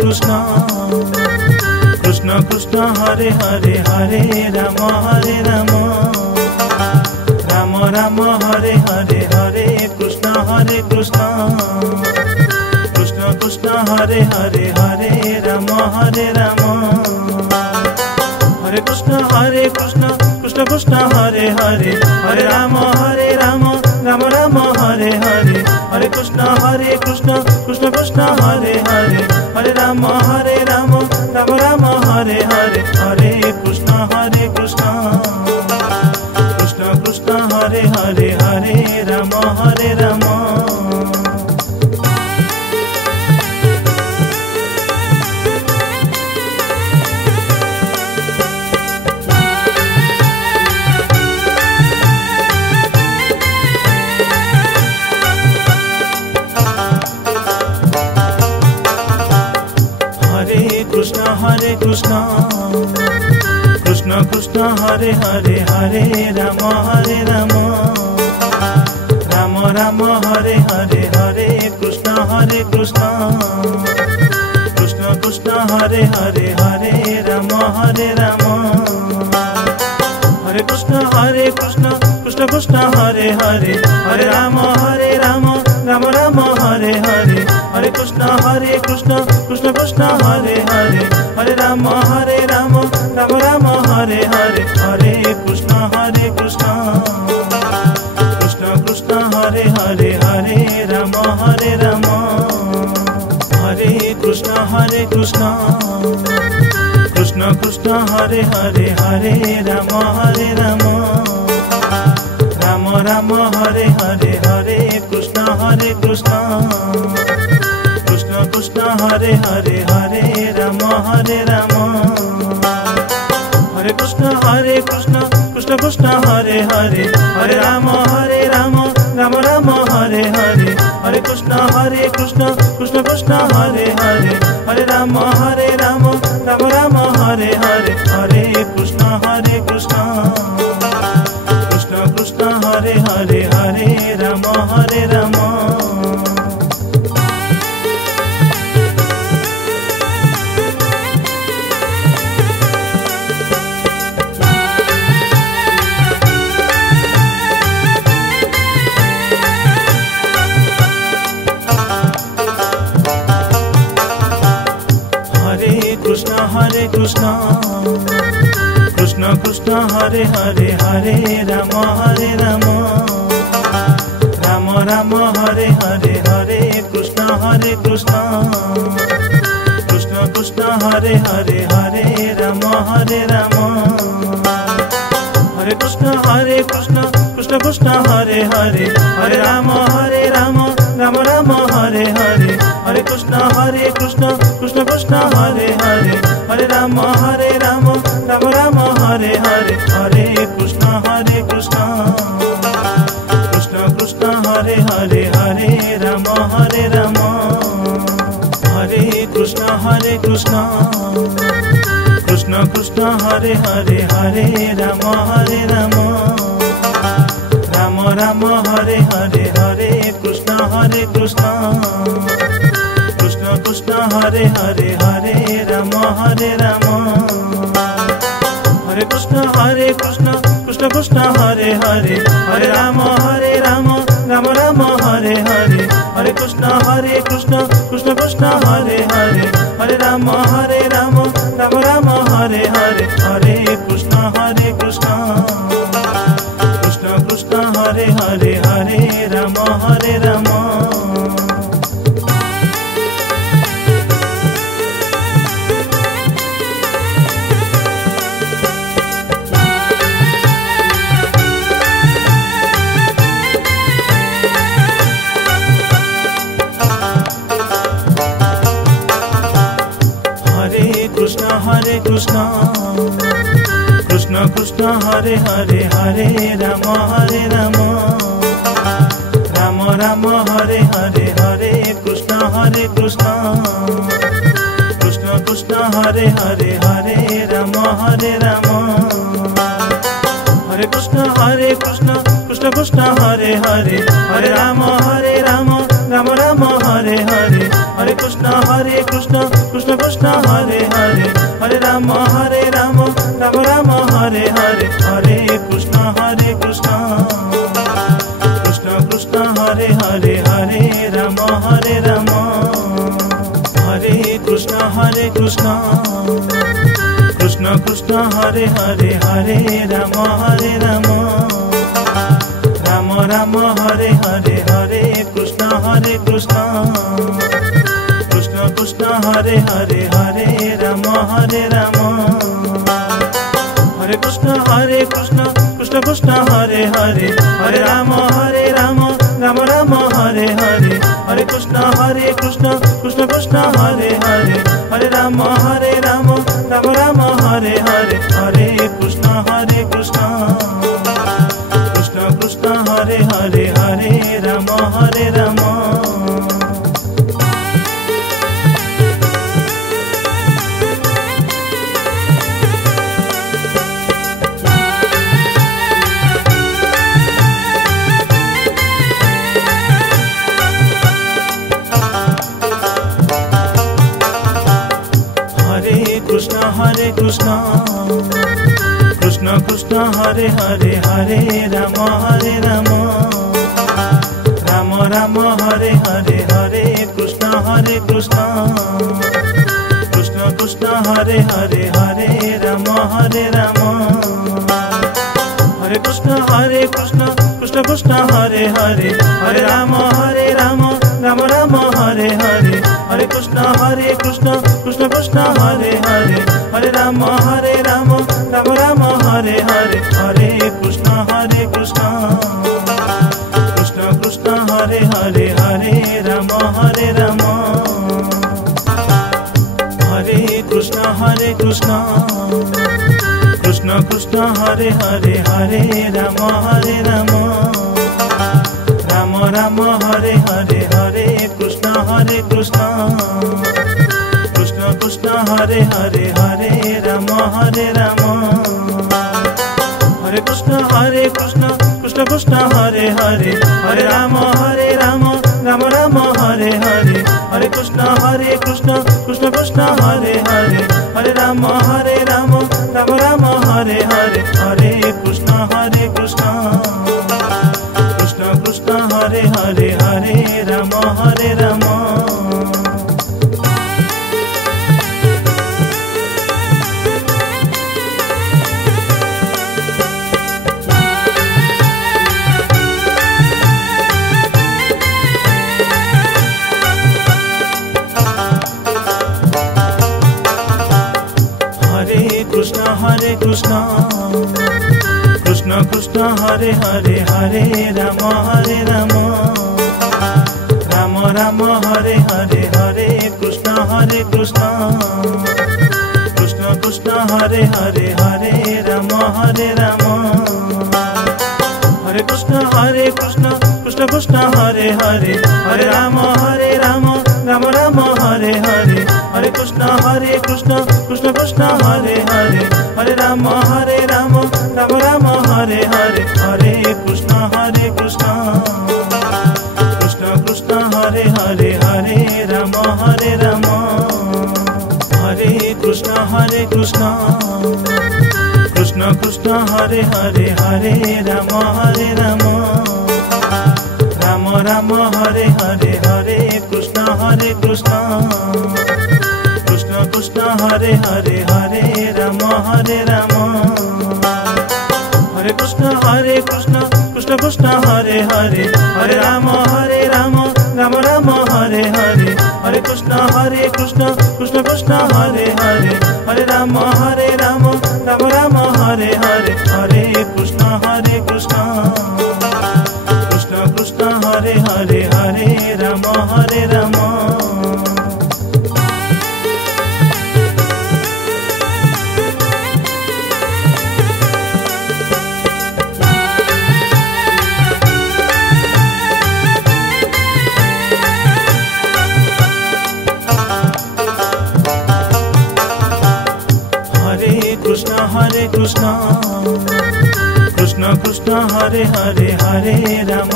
Krishna Krishna Krishna Hare Hare Hare Ram Ram Ram Hare Hare Hare Krishna Krishna Krishna Hare Hare Hare Ram Hare Krishna Krishna Krishna Hare Hare Hare Ram Ram Hare Hare Hare Krishna Krishna Krishna Hare Hare Hare Ram Ram Hare Hare Hare Krishna Krishna Krishna Hare Hare Hare Ram Krishna Krishna Krishna Hare Hare Hare Ram Ram Hare Hare Hare Krishna Krishna Krishna Hare Hare Hare Ram Hare Krishna Krishna Krishna Hare Hare Hare Ram Ram Hare Hare Hare Krishna Krishna Krishna Hare Hare Hare Ram Ram Hare Hare Hare Krishna Krishna Krishna Hare Hare Hare Ram Hare Krishna Krishna Krishna Hare Hare Hare Ram Ram Hare Hare Hare Krishna Krishna Krishna Hare Hare Hare Ram Hare Krishna Krishna Hare Hare Hare Ram Ram Hare Hare Hare Krishna Krishna Krishna Hare Hare Hare Ram Ram Hare Hare Hare Krishna Krishna Hare Hare Hare Ram Krishna Krishna Hare Hare Hare Ram Ram Hare Hare Hare Krishna Krishna Hare Hare Hare Ram Hare Krishna Krishna Hare Hare Hare Ram Ram Hare Hare Hare Krishna Krishna Hare Hare Hare Ram Ram Hare Hare Hare Krishna Krishna Hare Hare Hare Ram Hare Krishna Krishna Hare Hare Hare Ram Ram Hare Hare Hare Krishna Krishna Hare Hare Hare Ram Hare Krishna Krishna Hare Hare Hare Ram Ram Hare Hare Hare Krishna Krishna Hare Hare Hare Ram Ram Hare Hare Hare Krishna Krishna Hare Hare Hare Ram Krishna Hare Hare Hare Ram Ram Hare Hare Hare Krishna Krishna Hare Hare Hare Ram Hare Krishna Krishna Hare Hare Hare Ram Ram Hare Hare Hare Krishna Krishna Krishna Hare Hare, Hare Ram Ram Ram Hare Hare, Hare Krishna Krishna Krishna Hare Hare, Hare Ram Hare Krishna Krishna Krishna Hare Hare, Hare Ram Ram Ram Hare Hare, Hare Krishna Krishna Krishna Hare Hare, Hare Ram Hare Krishna Krishna Hare Hare, Hare Ram Ram Ram Hare Hare, Hare Krishna Krishna Hare Hare, Hare Ram Ram Ram Hare Hare, Hare Krishna Krishna Hare Hare, Hare Ram Krishna Krishna Hare Hare, Hare Ram Ram Ram Hare Hare, Hare Krishna Krishna Hare Hare, Hare Ram Hare Krishna Krishna Hare Hare, Hare Ram Ram Ram Hare Hare, Hare Krishna Krishna Hare Hare, Hare Ram Ram Ram Hare Hare, Hare Krishna Krishna Hare Hare, Hare Ram Hare Krishna Krishna Hare Hare, Hare Ram Ram Hare Hare, Hare Krishna Krishna Hare Hare, Hare Ram Hare Krishna Krishna Hare Hare, Hare Ram Ram Ram Hare Hare, Hare Krishna Krishna Hare Hare, Hare Ram Ram Ram Hare Hare, Hare Krishna Krishna Hare Hare, Hare Ram Krishna Hare Hare, Hare Ram Ram Hare Hare, Hare Krishna Krishna Hare Hare, Hare Ram Hare Krishna Krishna Hare Hare, Hare Ram Ram Ram Hare Hare, Hare Krishna Krishna Hare Hare, Hare Ram Ram Ram Hare Hare, Hare Krishna Krishna Hare Hare, Hare Ram Hare Krishna Krishna Hare Hare, Hare Ram Ram Hare Hare, Hare Krishna Krishna Hare Hare, Hare Ram Hare Krishna Krishna Hare Hare, Hare Ram Ram Hare Hare, Hare Krishna Krishna Hare Hare, Hare Ram Ram Ram Hare Hare, Hare Krishna Krishna Hare Hare, Hare Ram Krishna Krishna Hare Hare, Hare Ram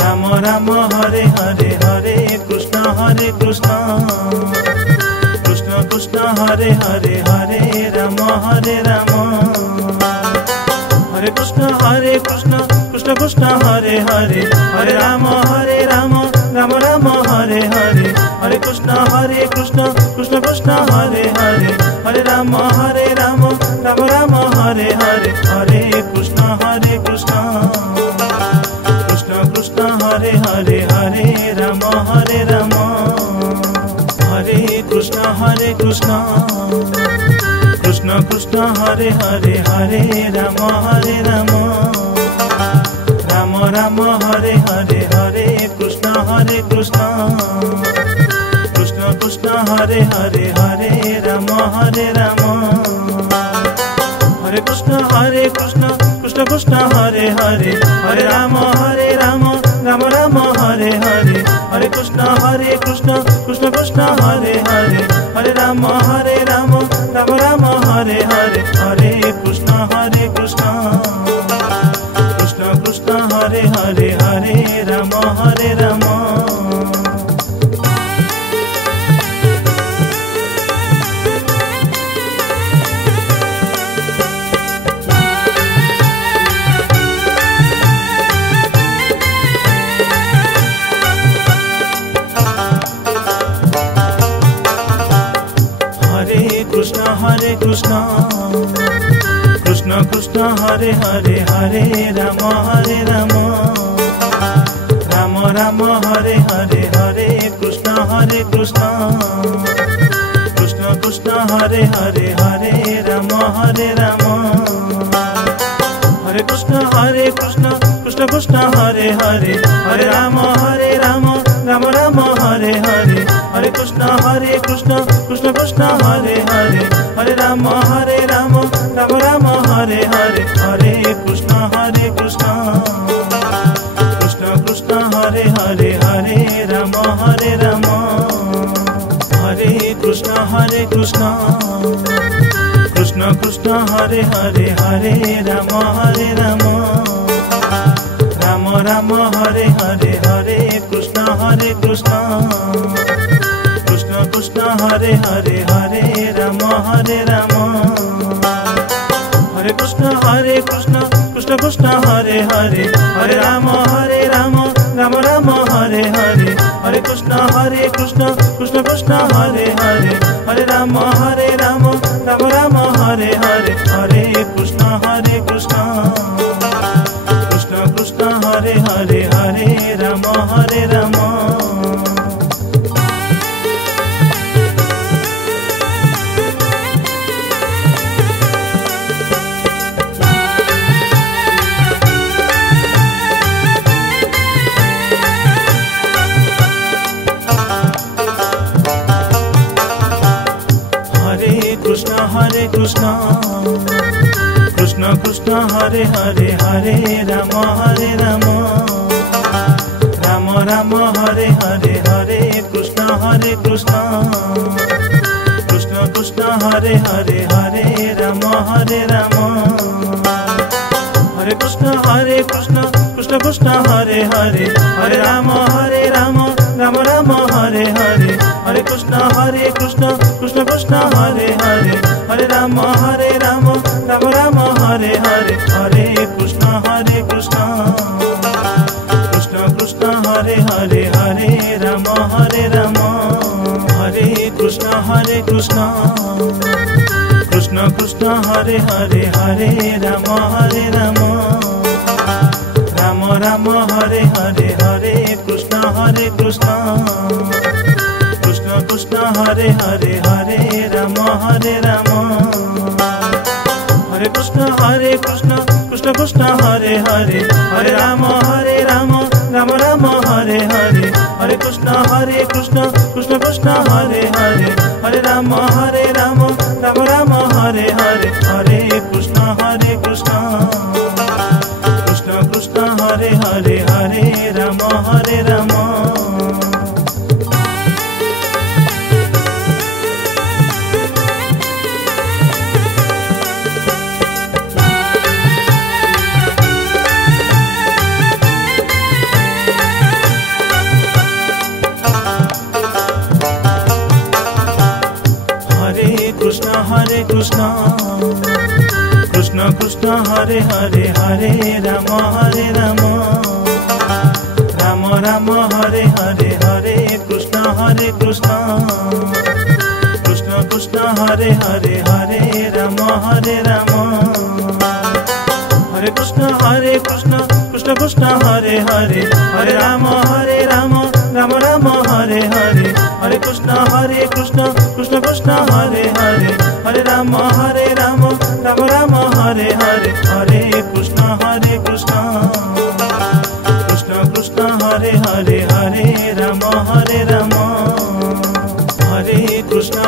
Ram Ram Hare Hare Hare Krishna Krishna Krishna Hare Hare Hare Ram Hare Krishna Krishna Krishna Hare Hare Hare Ram Ram Ram Hare Hare Hare Krishna Krishna Krishna Hare Hare Hare Ram Ram Ram Hare Hare Hare Krishna Krishna Krishna Hare Hare Hare Ram Hare Krishna Krishna Krishna Hare Hare Hare Ram Ram Ram Hare Hare Hare Krishna Krishna Hare Hare Hare Ram Hare Krishna Krishna Hare Hare Hare Ram Ram Ram Hare Hare Hare Krishna Krishna Hare Hare Hare Ram Ram Ram Hare Hare Hare Krishna Krishna Hare Hare Hare Ram Krishna Krishna Hare Hare Hare Ram Ram Ram Hare Hare Hare Krishna Krishna Hare Hare Hare Ram Hare Krishna Krishna Hare Hare Hare Ram Ram Ram Hare Hare Hare Krishna Krishna Hare Hare Hare Ram Ram Ram Hare Hare Hare Krishna Krishna Hare Hare Hare Ram Hare Krishna Krishna Hare Hare Hare Ram Ram Hare Hare Hare Krishna Krishna Hare Hare Hare Ram Hare Krishna Krishna Hare Hare Hare Ram Ram Ram Hare Hare Hare Krishna Krishna Hare Hare Hare Ram Ram Ram Hare Hare Hare Krishna Krishna Hare Hare Hare Ram Krishna Hare Hare Hare Ram Ram Hare Hare Hare Krishna Krishna Hare Hare Hare Ram Hare Krishna Krishna Hare Hare Hare Ram Ram Ram Hare Hare Hare Krishna Krishna Hare Hare Hare Ram Ram Ram Hare Hare Hare Krishna Krishna Hare Hare Hare Ram Hare Krishna Krishna Hare Hare Hare Ram Ram Hare Hare Hare Krishna Krishna Hare Hare Hare Ram Hare Krishna Krishna Hare Hare Hare Ram Ram Ram Hare Hare Hare Krishna Krishna Hare Hare Hare Ram Ram Ram Hare Hare Hare Krishna Krishna Hare Hare Hare Ram Krishna Krishna Krishna Hare Hare Hare Ram Ram Ram Hare Hare Hare Krishna Krishna Krishna Hare Hare Hare Ram Hare Krishna Krishna Krishna Hare Hare Hare Ram Ram Ram Hare Hare Hare Krishna Krishna Krishna Hare Hare Hare Ram Ram Ram Hare Hare Hare Krishna Krishna Krishna Hare Hare Hare Ram Hare Krishna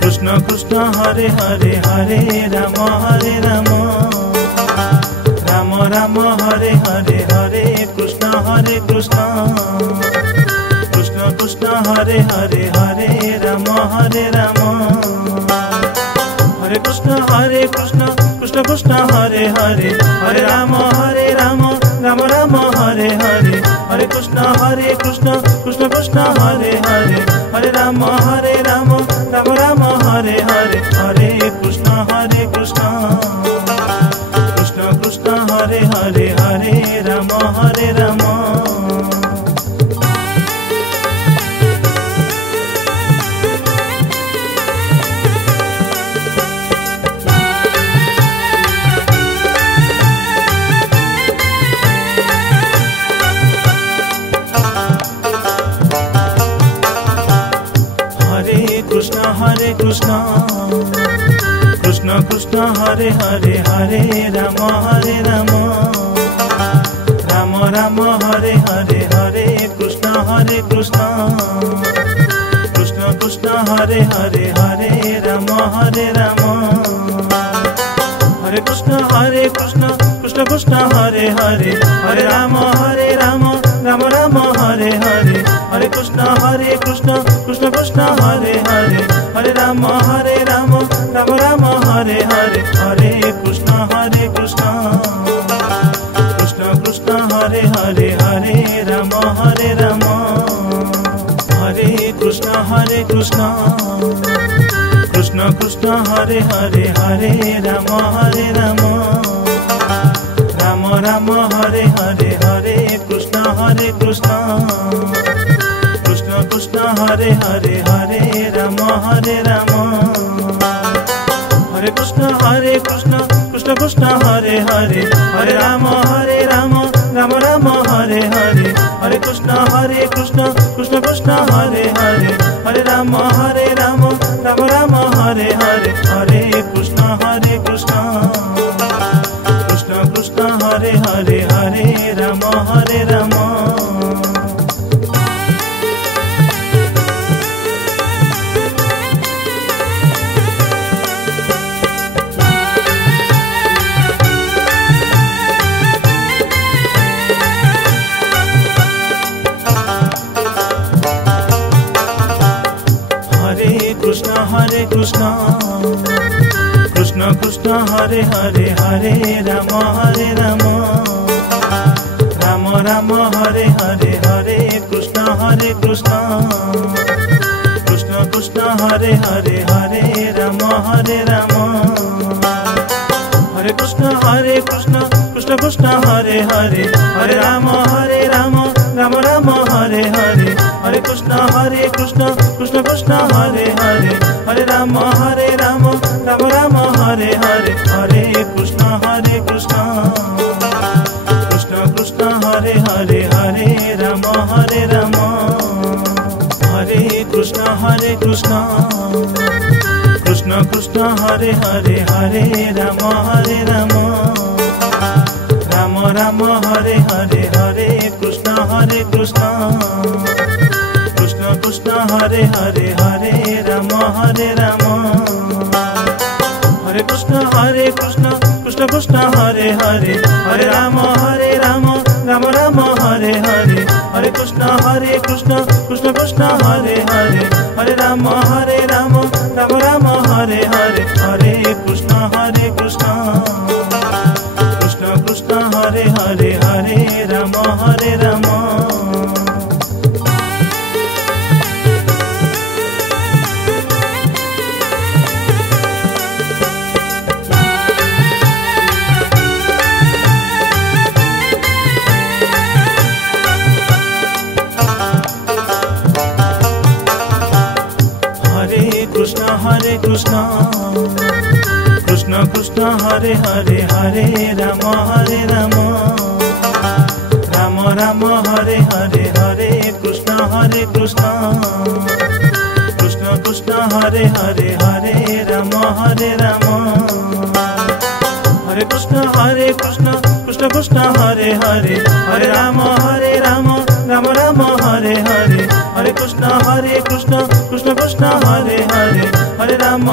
Krishna Krishna Hare Hare Hare Ram Ram Hare Hare Hare Krishna Krishna Hare Hare Hare Ram Hare Krishna Krishna Krishna Hare Hare Hare Ram Ram Hare Hare Hare Krishna Krishna Krishna Hare Hare Hare Ram Ram Hare Hare Hare Krishna Krishna Krishna Hare Hare Hare Ram Krishna Krishna Krishna Hare Hare Hare Ram Ram Hare Hare Hare Krishna Krishna Krishna Hare Hare Hare Ram Hare Krishna Krishna Krishna Hare Hare Hare Ram Ram Hare Hare Hare Krishna Krishna Krishna Hare Hare Hare Ram Ram Hare Hare Hare Krishna Krishna Krishna Hare Hare Hare Ram Hare Krishna Krishna Krishna Hare Hare Hare Ram Ram Hare Hare Hare Krishna Krishna Krishna Hare Hare Hare Ram Hare Krishna Krishna Krishna Hare Hare Hare Ram Ram Hare Hare Hare Krishna Krishna Krishna Hare Hare Hare Ram Ram Hare Hare Hare Krishna Krishna Krishna Hare Hare Hare Ram Krishna Krishna Krishna Hare Hare Hare Ram Ram Hare Hare Hare Krishna Krishna Krishna Hare Hare Hare Ram Hare Krishna Krishna Krishna Hare Hare Hare Ram Ram Hare Hare Hare Krishna Krishna Krishna Hare Hare Hare Ram Ram Hare Hare Hare Krishna Krishna Krishna Hare Hare Hare Ram Hare Krishna Krishna Krishna Hare Hare Hare Ram Ram Hare Hare Hare Krishna Krishna Krishna Hare Hare Hare Ram Hare Krishna Krishna Krishna Hare Hare Hare Ram Ram Hare Hare Hare Krishna Krishna Krishna Hare Hare Hare Ram Ram Hare Hare Hare Krishna Krishna Krishna Hare Hare Hare Ram Krishna Krishna Krishna Hare Hare Hare Ram Ram Ram Hare Hare Hare Krishna Krishna Krishna Hare Hare Hare Ram Hare Krishna Krishna Krishna Hare Hare Hare Ram Ram Hare Hare Hare Krishna Krishna Krishna Hare Hare Hare Ram